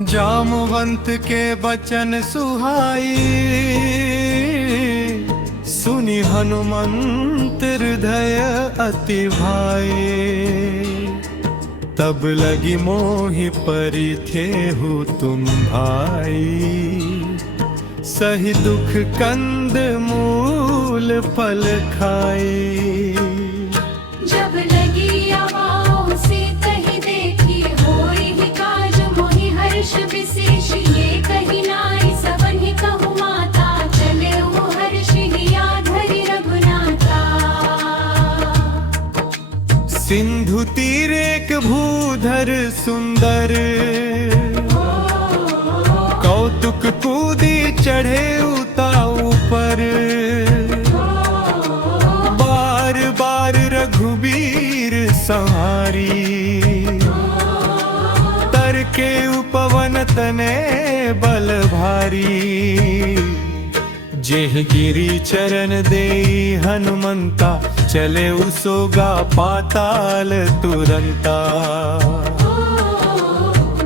जामवंत के बचन सुहाई, सुनि हनुमंत हृदय अति भाई। तब लगी मोहि परि थेहु तुम भाई, सही दुख कंद मूल फल खाई। जब लगी आवाओ से कही देखी, होई ही काज मोहि हर्ष विशेष। ये कही नाई सबन ही कहु माता, चले वो हर्ष हिया धरि रघुनाथा। सिंधु तीर एक भूधर सुंदर, कौतुक कूदी चढ़े उता ऊपर। बार बार रघुबीर संहारी, तर के उपवन तने बल भारी। जेह गिरी चरण देई हनुमंता, चले उसोगा पाताल तुरंता।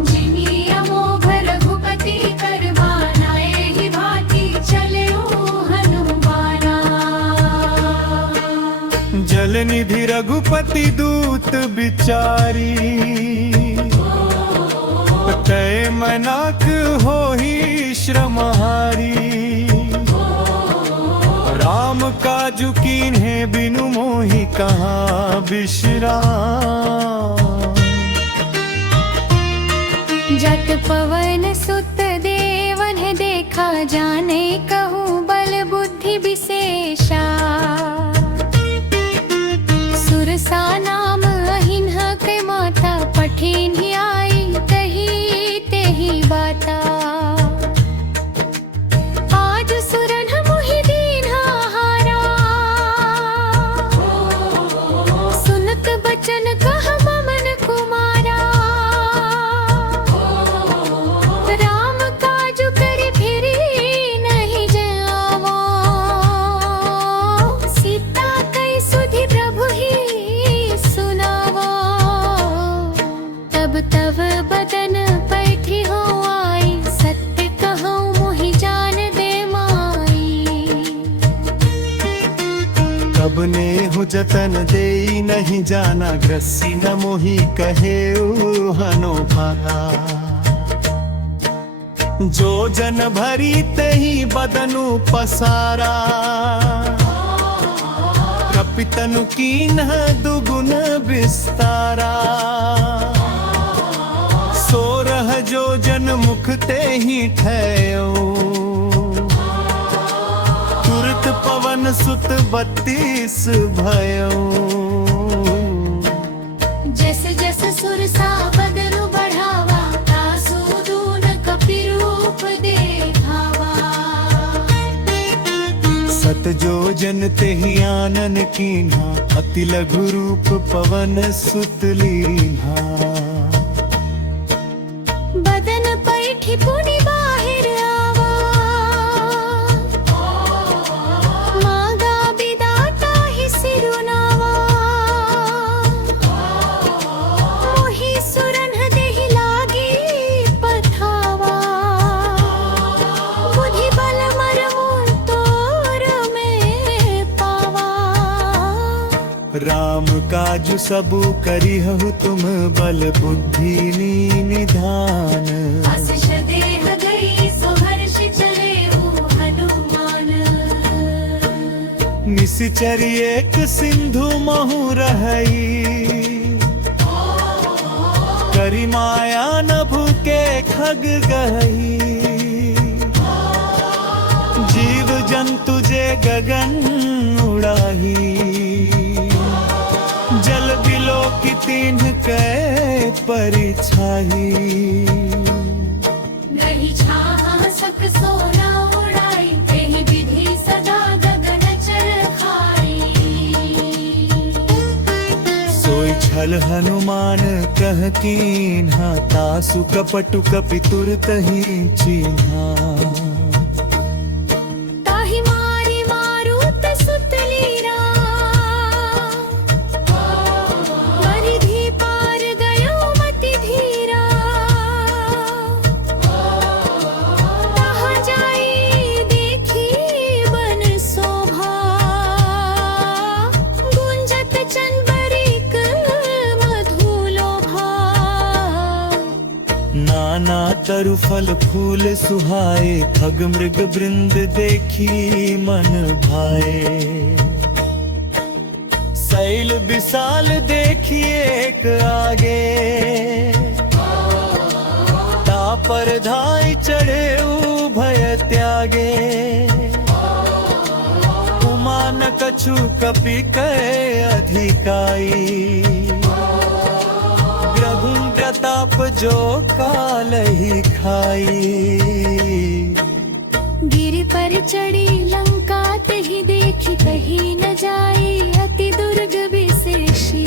जिनी अमोघ रघुपति करवाना, एहि भांति चले ओ हनुमाना। जल निधि रघुपति दूत बिचारी, तय मनाक होहि श्रमहारी। राम काजु कीन्हे बिनु मोहि कहाँ विश्राम। जत पवन सुत देवन देखा, जाने कहूँ बल बुद्धि विशेषा। सुरसा नाम अहिन्ह के माता, पठिन ही आई तही तेहि बाता। आज सुरन मोहि दीन्हा हारा, सुनत बचन कह ममन कुमारा। राम काजु करि फिरी नहीं जावा, सीता कई सुधि प्रभु ही सुनावा। तब तव बदन पैठी हो आई, सत्य कहूँ मोहि जान दे माई। तब नेहु जतन देई नहीं जाना, ग्रसी न मोहि कहे हनो भागा। जो जन भरी तही बदनु पसारा, कपितनु कीन्ह दुगुन विस्तारा। सोरह जो जन मुख ते ही ठयो, तुरत पवन सुत 32 भयो। जस जस सुरसा बदनु बढ़ावा, तासु दून कपि रूप देखावा। सत जो जन तेहि आनन कीन्हा, अति लघु रूप पवन सुत लीन्हा। बदन पैठी पुनि बाहिर आवा, मांगा बिदाता ही सिरुनावा। मोहि सुरन देहि लागी पठावा, बुद्धि बल मरमु तोर में पावा। राम काजु सबु करिहु तुम, बल बुद्धि निधान। आशीष देह गई सो हर्ष चले ओ हनुमान। निश्चर एक सिंधु महु रहई, करी माया नभु के खग गहई। जीव जंतु जे गगन उड़ाही, जल बिलो की तीन्ह के परिछाही। नहीं छाह सक सोना उड़ाई, तेहि विधि सदा गगन चर खाई। सोई छल हनुमान कह कीन्हा, तासु कपटु कपि तुरत ही चीन्हा। ताहि मारी मारुत सुत लीरा, परिधि पार गयो मति धीरा। नाना तरु फल फूल सुहाए, खग मृग वृंद देखी मन भाए। शैल विशाल देखिए एक आगे, तापर धाई चढ़े उभय त्यागे। उमा न कछु कपि कहे अधिकाई, प्रभु प्रताप जो काल ही खाई। गिर पर चढ़ी लंका तही देखी कहीं न जाई, अति दुर्ग विशेषी।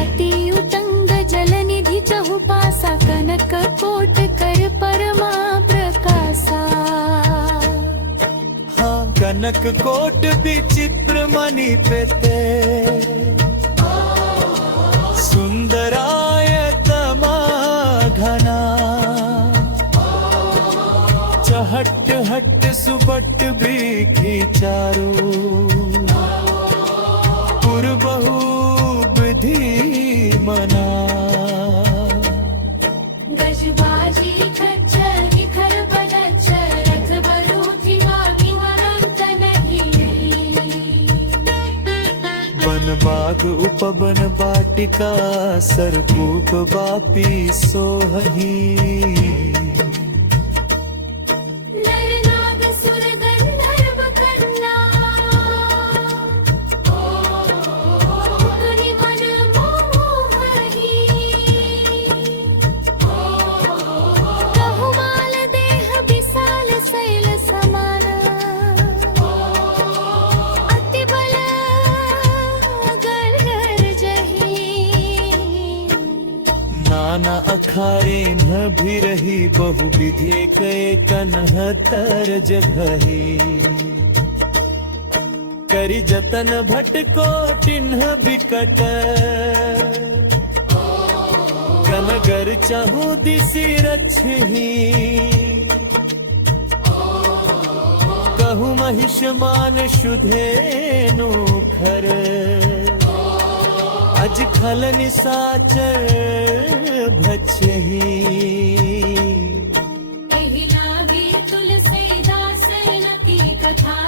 अति उतंग जल निधि चहुपासा, कनक कोट कर परमा प्रकाशा। हाँ कनक कोट विचित्र मणि पेते, सुंदरायतमा घना। चहट हट सुबट भी चारो, पुरबहु विधि मना। गजबाजी खच्चर निखर पदच्चर, रथ बरूथी वाकी वरंत नहीं। वन बाग उपवन बाटिका, सरकूप बापी सोहही। नर नाग सुर गंधर्व कन्या, मुनि मन मोहही। बहुमाल देह विशाल शैल समान, अति बल गर्गर जही। नाना अखारे न भी रही, बहु विधि के कन्हतर जगही। करी जतन भट को टिन्ह बिकट, कनगर चहु दिसि रक्षही। कहु महिष मान शुधेनु खर, अज खल निसाचर भक्षही। एहि लागे तुलसीदास की कथा